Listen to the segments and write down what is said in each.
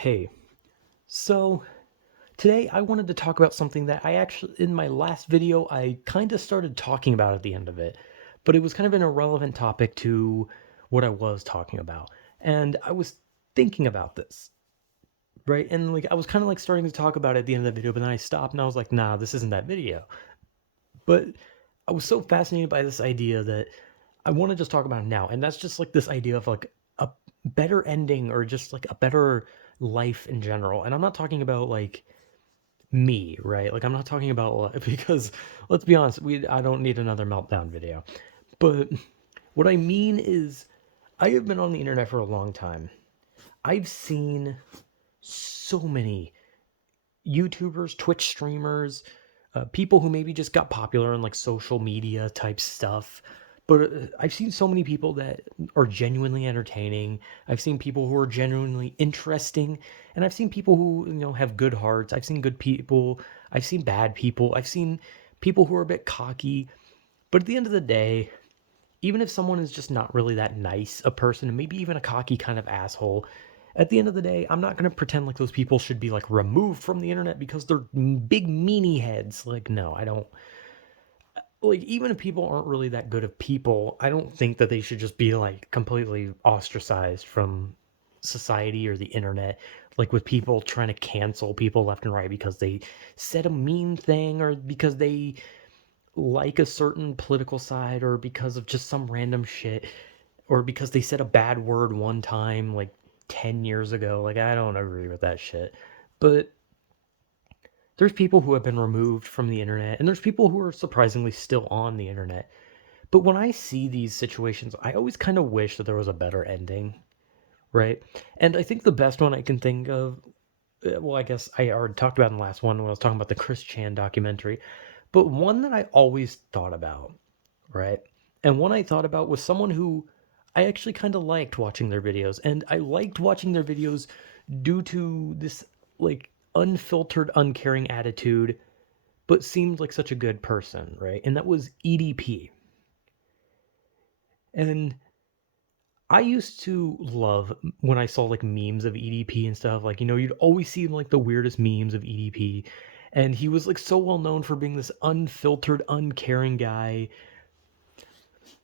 Hey, so today I wanted to talk about something that I actually, in my last video, I kind of started talking about at the end of it, but it was kind of an irrelevant topic to what I was talking about. And I was thinking about this, right? And like I was kind of like starting to talk about it at the end of the video, but then I stopped and I was like, nah, this isn't that video. But I was so fascinated by this idea that I want to just talk about it now. And that's just like this idea of like a better ending or just like a better life in general. And I'm not talking about like me, right? Like I'm not talking about because let's be honest, we I don't need another meltdown video. But what I mean is I have been on the internet for a long time. I've seen so many YouTubers, Twitch streamers, people who maybe just got popular on like social media type stuff. But I've seen so many people that are genuinely entertaining. I've seen people who are genuinely interesting, and I've seen people who have good hearts. I've seen good people. I've seen bad people. I've seen people who are a bit cocky. But at the end of the day, even if someone is just not really that nice a person, and maybe even a cocky kind of asshole, at the end of the day, I'm not going to pretend like those people should be like removed from the internet because they're big meanie heads. Like, no, I don't. Like, even if people aren't really that good of people, I don't think that they should just be like completely ostracized from society or the internet. Like, with people trying to cancel people left and right because they said a mean thing or because they like a certain political side or because of just some random shit or because they said a bad word one time like 10 years ago. Like, I don't agree with that shit. But there's people who have been removed from the internet and there's people who are surprisingly still on the internet. But when I see these situations, I always kind of wish that there was a better ending, right? And I think the best one I can think of, well, I guess I already talked about in the last one when I was talking about the Chris Chan documentary, but one that I always thought about, right? And one I thought about was someone who I actually kind of liked watching their videos. And I liked watching their videos due to this like unfiltered, uncaring attitude, but seemed like such a good person, right? And that was EDP. And I used to love when I saw like memes of EDP and stuff. Like, you'd always see like the weirdest memes of EDP. And he was like so well known for being this unfiltered, uncaring guy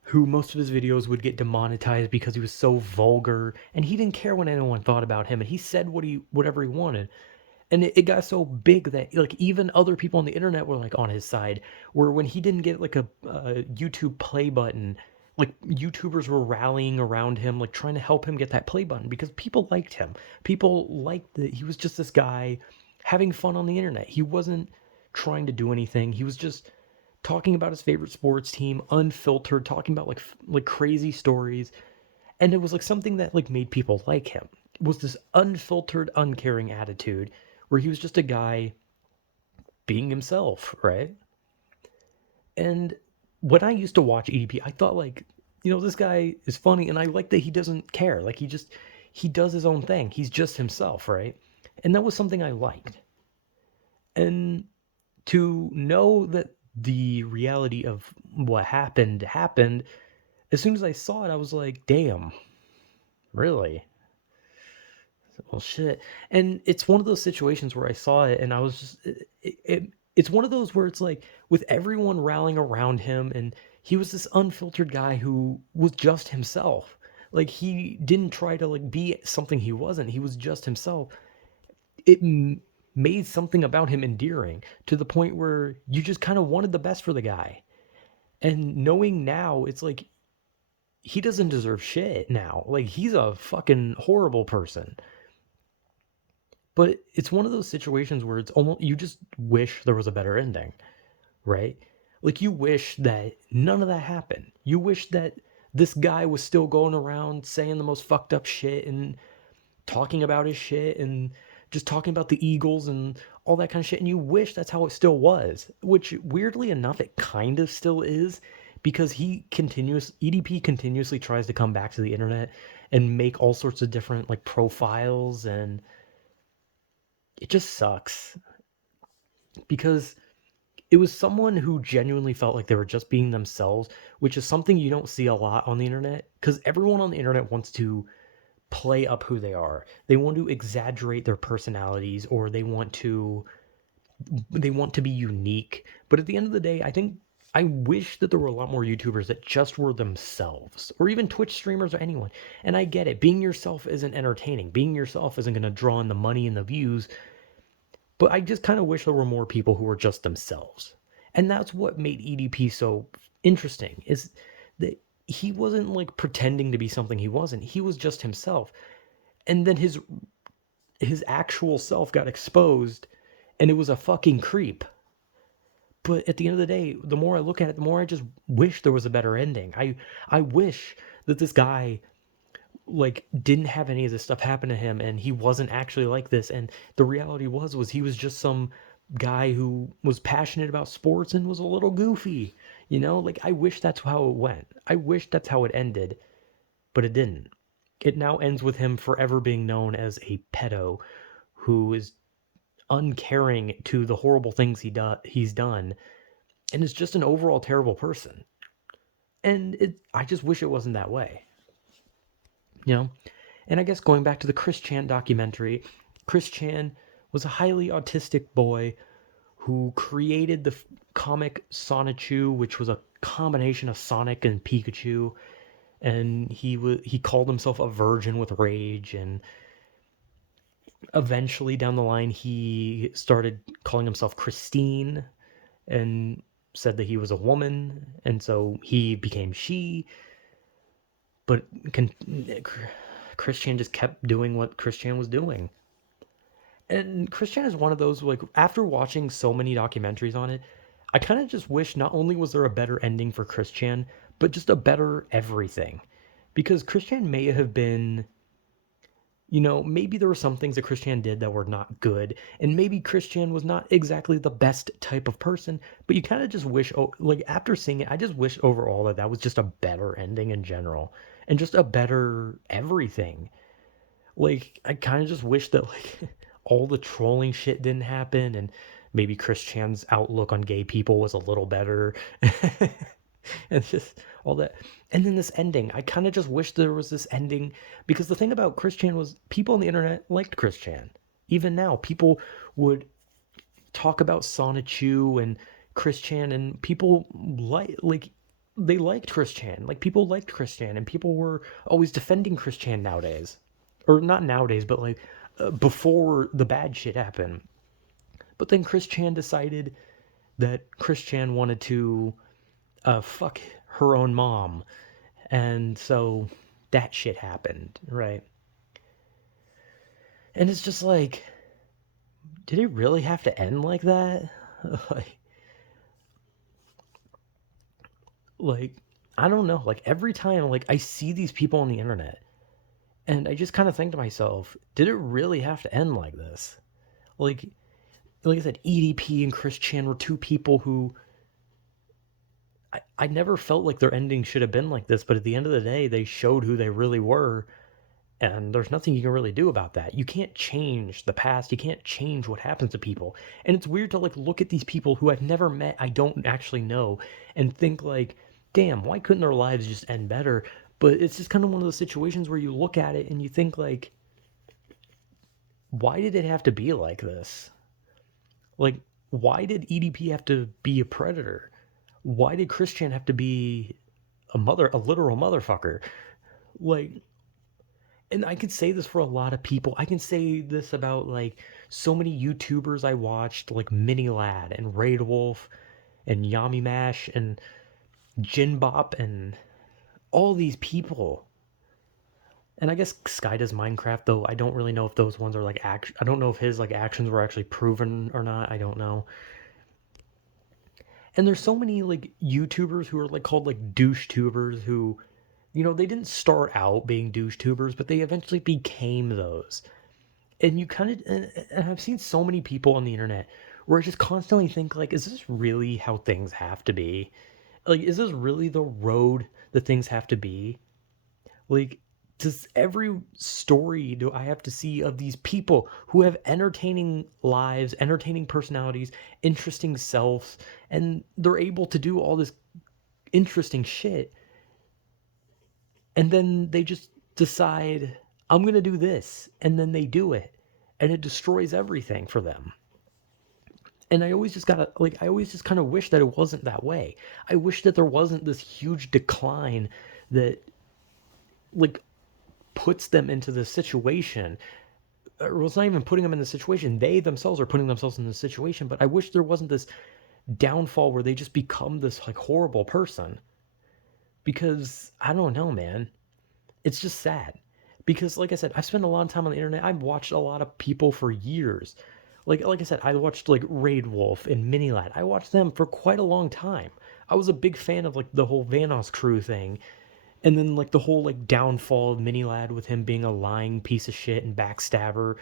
who most of his videos would get demonetized because he was so vulgar and he didn't care what anyone thought about him and he said whatever he wanted. And it got so big that like even other people on the internet were like on his side. Where when he didn't get like a YouTube play button, like YouTubers were rallying around him, like trying to help him get that play button because people liked him. People liked that he was just this guy having fun on the internet. He wasn't trying to do anything. He was just talking about his favorite sports team, unfiltered, talking about like crazy stories, and it was like something that like made people like him. It was this unfiltered, uncaring attitude where he was just a guy being himself, right? And when I used to watch EDP, I thought like, this guy is funny, and I like that he doesn't care. Like he does his own thing. He's just himself, right? And that was something I liked. And to know that the reality of what happened, as soon as I saw it, I was like, damn, really? Well, shit. And it's one of those situations where I saw it and I was just, it's one of those where it's like with everyone rallying around him, and he was this unfiltered guy who was just himself. Like he didn't try to like be something he wasn't. He was just himself. It made something about him endearing to the point where you just kind of wanted the best for the guy. And knowing now, it's like he doesn't deserve shit now. Like he's a fucking horrible person. But it's one of those situations where it's almost you just wish there was a better ending, right? Like you wish that none of that happened. You wish that this guy was still going around saying the most fucked up shit and talking about his shit and just talking about the Eagles and all that kind of shit. And you wish that's how it still was, which weirdly enough, it kind of still is because EDP continuously tries to come back to the internet and make all sorts of different like profiles, and it just sucks because it was someone who genuinely felt like they were just being themselves, which is something you don't see a lot on the internet because everyone on the internet wants to play up who they are. They want to exaggerate their personalities, or they want to be unique. But at the end of the day, I wish that there were a lot more YouTubers that just were themselves, or even Twitch streamers or anyone. And I get it. Being yourself isn't entertaining. Being yourself isn't going to draw in the money and the views. But I just kind of wish there were more people who were just themselves. And that's what made EDP so interesting, is that he wasn't like pretending to be something he wasn't. He was just himself. And then his actual self got exposed, and it was a fucking creep. But at the end of the day, the more I look at it, the more I just wish there was a better ending. I wish that this guy like didn't have any of this stuff happen to him, and he wasn't actually like this, and the reality was he was just some guy who was passionate about sports and was a little goofy. Like, I wish that's how it went. I wish that's how it ended, but it didn't. It now ends with him forever being known as a pedo who is uncaring to the horrible things he's done, and is just an overall terrible person. And I just wish it wasn't that way. you know? And I guess going back to the Chris Chan documentary, Chris Chan was a highly autistic boy who created the comic Sonichu, which was a combination of Sonic and Pikachu. And he called himself a virgin with rage, and eventually down the line he started calling himself Christine and said that he was a woman, and so he became she. But Chris Chan just kept doing what Chris Chan was doing. And Chris Chan is one of those, like, after watching so many documentaries on it, I kind of just wish not only was there a better ending for Chris Chan, but just a better everything. Because Chris Chan may have been, maybe there were some things that Chris Chan did that were not good, and maybe Chris Chan was not exactly the best type of person, but you kind of just wish, like, after seeing it, I just wish overall that was just a better ending in general, and just a better everything. Like, I kind of just wish that, like, all the trolling shit didn't happen, and maybe Chris Chan's outlook on gay people was a little better. And just all that. And then this ending, I kind of just wish there was this ending, because the thing about Chris Chan was people on the internet liked Chris Chan. Even now, people would talk about Sonichu and Chris Chan, and people like they liked Chris Chan. Like, people liked Chris Chan, and people were always defending Chris Chan nowadays. Or not nowadays, but like before the bad shit happened. But then Chris Chan decided that Chris Chan wanted to fuck her own mom. And so that shit happened, right? And it's just like, did it really have to end like that? like, like, I don't know. Like, every time, like, I see these people on the internet, and I just kind of think to myself, did it really have to end like this? Like I said, EDP and Chris Chan were two people who I never felt like their ending should have been like this, but at the end of the day, they showed who they really were, and there's nothing you can really do about that. You can't change the past, you can't change what happens to people. And it's weird to like look at these people who I've never met, I don't actually know, and think like, damn, why couldn't their lives just end better? But it's just kind of one of those situations where you look at it and you think like, why did it have to be like this? Like, why did EDP have to be a predator? Why did Chris Chan have to be a literal motherfucker? Like, and I could say this for a lot of people. I can say this about like so many YouTubers I watched, like Mini Lad and Raid Wolf and Yami Mash and Jinbop and all these people. And I guess Sky does Minecraft, though I don't really know if those ones are like I don't know if his like actions were actually proven or not. I don't know. And there's so many like YouTubers who are like called like douche tubers who, they didn't start out being douche tubers, but they eventually became those. And you kind of, and I've seen so many people on the internet where I just constantly think like, is this really how things have to be? Like, is this really the road that things have to be? Like, does every story do I have to see of these people who have entertaining lives, entertaining personalities, interesting selves, and they're able to do all this interesting shit, and then they just decide, I'm going to do this. And then they do it. And it destroys everything for them. And I always just gotta, like, I always just kind of wish that it wasn't that way. I wish that there wasn't this huge decline that, like, puts them into this situation. Or it's not even putting them in the situation. They themselves are putting themselves in this situation. But I wish there wasn't this downfall where they just become this, like, horrible person. Because I don't know, man. It's just sad. Because like I said, I've spent a lot of time on the internet. I've watched a lot of people for years. Like I said, I watched like Raid Wolf and Minilad. I watched them for quite a long time. I was a big fan of like the whole Vanos crew thing. And then like the whole like downfall of Minilad with him being a lying piece of shit and backstabber.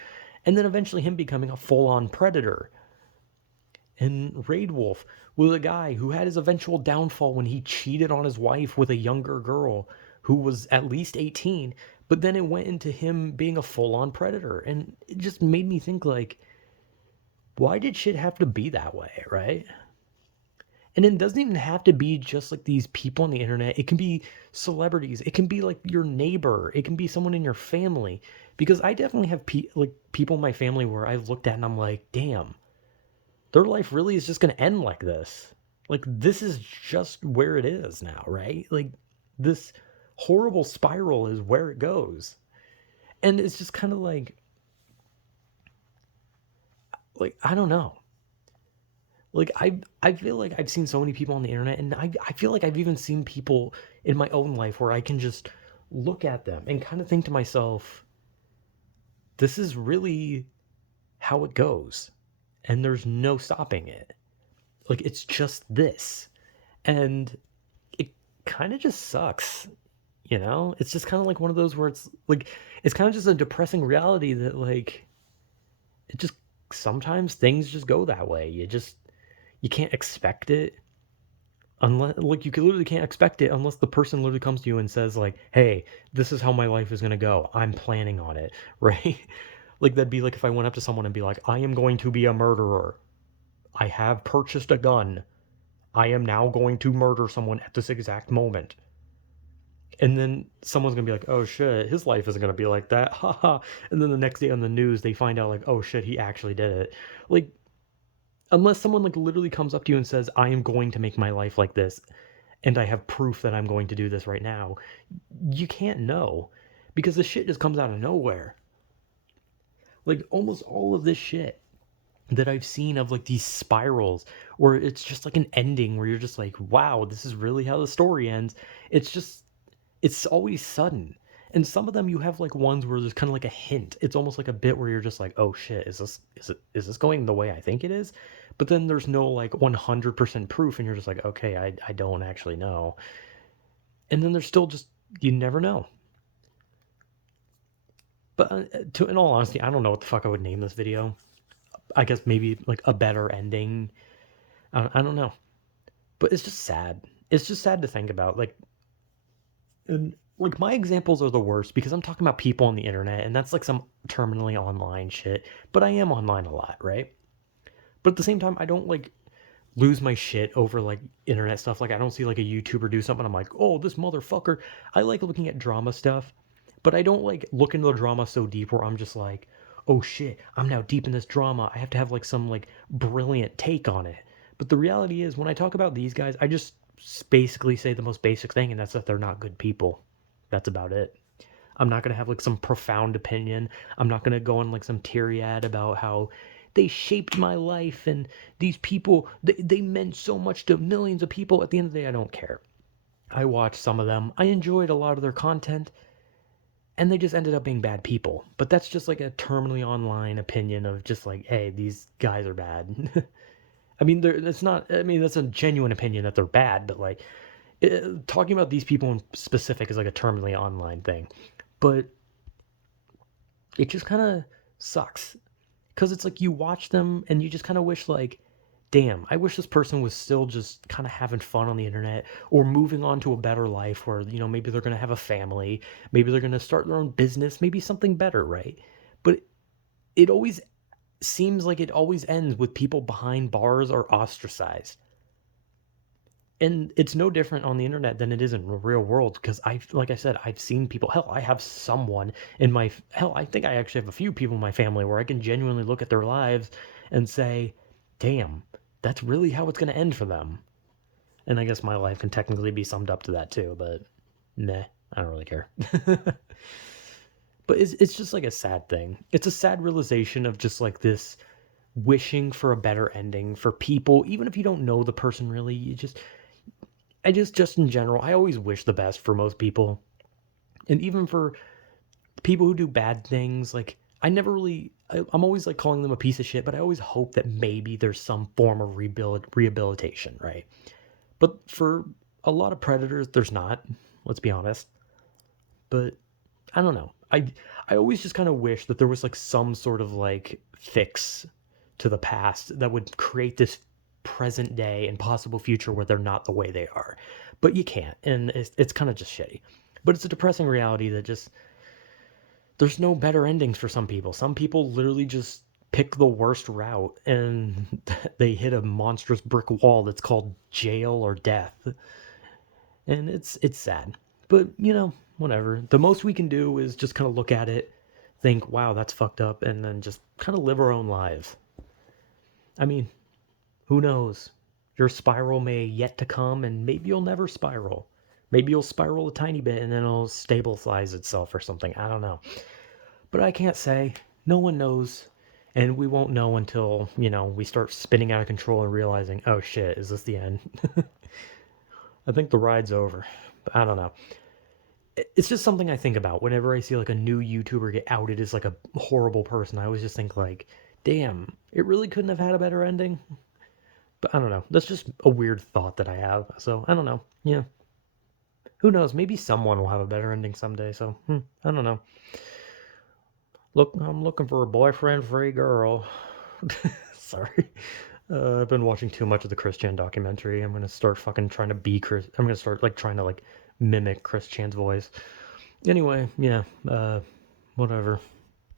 And then eventually him becoming a full-on predator. And Raid Wolf was a guy who had his eventual downfall when he cheated on his wife with a younger girl who was at least 18, but then it went into him being a full-on predator. And it just made me think like, why did shit have to be that way, right? And it doesn't even have to be just like these people on the internet. It can be celebrities. It can be like your neighbor. It can be someone in your family. Because I definitely have like people in my family where I've looked at and I'm like, damn, their life really is just going to end like this. Like, this is just where it is now, right? Like, this horrible spiral is where it goes. And it's just kind of like, I don't know. Like, I feel like I've seen so many people on the internet, and I feel like I've even seen people in my own life where I can just look at them and kind of think to myself, this is really how it goes. And there's no stopping it. Like, it's just this. And it kind of just sucks, you know? It's just kind of like one of those where it's like, it's kind of just a depressing reality that, like, it just, sometimes things just go that way. You can't expect it. Unless, like, you literally can't expect it unless the person literally comes to you and says, like, hey, this is how my life is going to go. I'm planning on it, right? Like, that'd be like if I went up to someone and be like, I am going to be a murderer. I have purchased a gun. I am now going to murder someone at this exact moment. And then someone's gonna be like, oh shit, his life isn't gonna be like that. Haha. And then the next day on the news, they find out, like, oh shit, he actually did it. Like, unless someone, like, literally comes up to you and says, I am going to make my life like this, and I have proof that I'm going to do this right now, you can't know. Because the shit just comes out of nowhere. Like, almost all of this shit that I've seen of like these spirals where it's just like an ending where you're just like, wow, this is really how the story ends. It's just, it's always sudden. And some of them you have like ones where there's kind of like a hint. It's almost like a bit where you're just like, oh shit, is this going the way I think it is? But then there's no like 100% proof and you're just like, okay, I don't actually know. And then there's still just, you never know. But in all honesty, I don't know what the fuck I would name this video. I guess maybe like a better ending. I don't know. But it's just sad. It's just sad to think about. Like, and like my examples are the worst because I'm talking about people on the internet, and that's like some terminally online shit. But I am online a lot, right? But at the same time, I don't like lose my shit over like internet stuff. Like, I don't see like a YouTuber do something. I'm like, oh, this motherfucker. I like looking at drama stuff, but I don't like look into the drama so deep where I'm just like, oh shit, I'm now deep in this drama. I have to have like some like brilliant take on it. But the reality is, when I talk about these guys, I just basically say the most basic thing, and that's that they're not good people. That's about it. I'm not gonna have like some profound opinion. I'm not gonna go on like some teary-eyed about how they shaped my life and these people they meant so much to millions of people. At the end of the day, I don't care. I watched some of them. I enjoyed a lot of their content, and they just ended up being bad people. But that's just like a terminally online opinion of just like, hey, these guys are bad. I mean, that's not. I mean, that's a genuine opinion that they're bad, but like talking about these people in specific is like a terminally online thing. But it just kind of sucks because it's like you watch them and you just kind of wish like, damn, I wish this person was still just kind of having fun on the internet or moving on to a better life where, you know, maybe they're going to have a family, maybe they're going to start their own business, maybe something better, right? But it always seems like it always ends with people behind bars or ostracized. And it's no different on the internet than it is in the real world because like I said, I've seen people. Hell, I have someone in my hell. I think I actually have a few people in my family where I can genuinely look at their lives and say, "Damn, that's really how it's going to end for them." And I guess my life can technically be summed up to that too, but meh, I don't really care. But it's just like a sad thing. It's a sad realization of just like this wishing for a better ending for people, even if you don't know the person really. Just in general, I always wish the best for most people. And even for people who do bad things, like I never really I'm always like calling them a piece of shit, but I always hope that maybe there's some form of rehabilitation, right? But for a lot of predators there's not, let's be honest. But I don't know. I always just kind of wish that there was like some sort of like fix to the past that would create this present day and possible future where they're not the way they are. But you can't, and it's kind of just shitty. But it's a depressing reality that just there's no better endings for some people. Some people literally just pick the worst route and they hit a monstrous brick wall that's called jail or death. And it's sad. But, whatever. The most we can do is just kind of look at it, think, "Wow, that's fucked up," and then just kind of live our own lives. I mean, who knows? Your spiral may yet to come and maybe you'll never spiral. Maybe you'll spiral a tiny bit and then it'll stabilize itself or something. I don't know. But I can't say. No one knows. And we won't know until, we start spinning out of control and realizing, "Oh shit, is this the end?" I think the ride's over. But I don't know. It's just something I think about whenever I see like a new YouTuber get outed as like a horrible person. I always just think like, damn, it really couldn't have had a better ending. But I don't know. That's just a weird thought that I have. So I don't know. Yeah. Who knows? Maybe someone will have a better ending someday. So I don't know. Look, I'm looking for a boyfriend for a girl. Sorry. I've been watching too much of the Chris Chan documentary. I'm gonna start fucking trying to be Chris. I'm gonna start like trying to like mimic Chris Chan's voice. Anyway, yeah. Whatever.